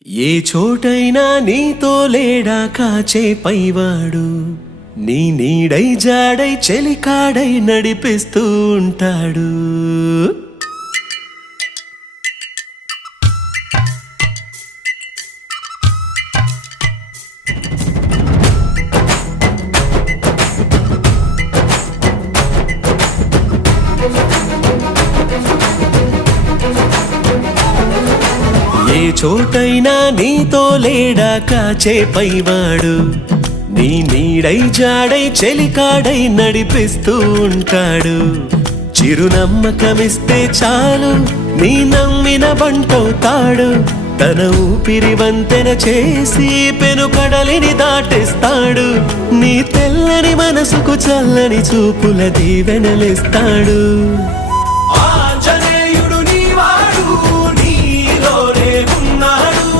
ఏ చోటైనా నీతో లేడా కాచే పైవాడు, నీ నీడై జాడై చెలికాడై నడిపిస్తూ ఉంటాడు. ఏ చోటైనా నీతో లేడా కాచే పైవాడు, నీ నీడై జాడై చెలికాడై నడిపిస్తూ ఉంటాడు. చిరునమ్మకమిస్తే చాలు నీ నమ్మిన బంటవుతాడు. తన ఊపిరి వంతెన చేసి పెను కడలిని దాటిస్తాడు. నీ తెల్లని మనసుకు చల్లని చూపుల దీవెనలిస్తాడు.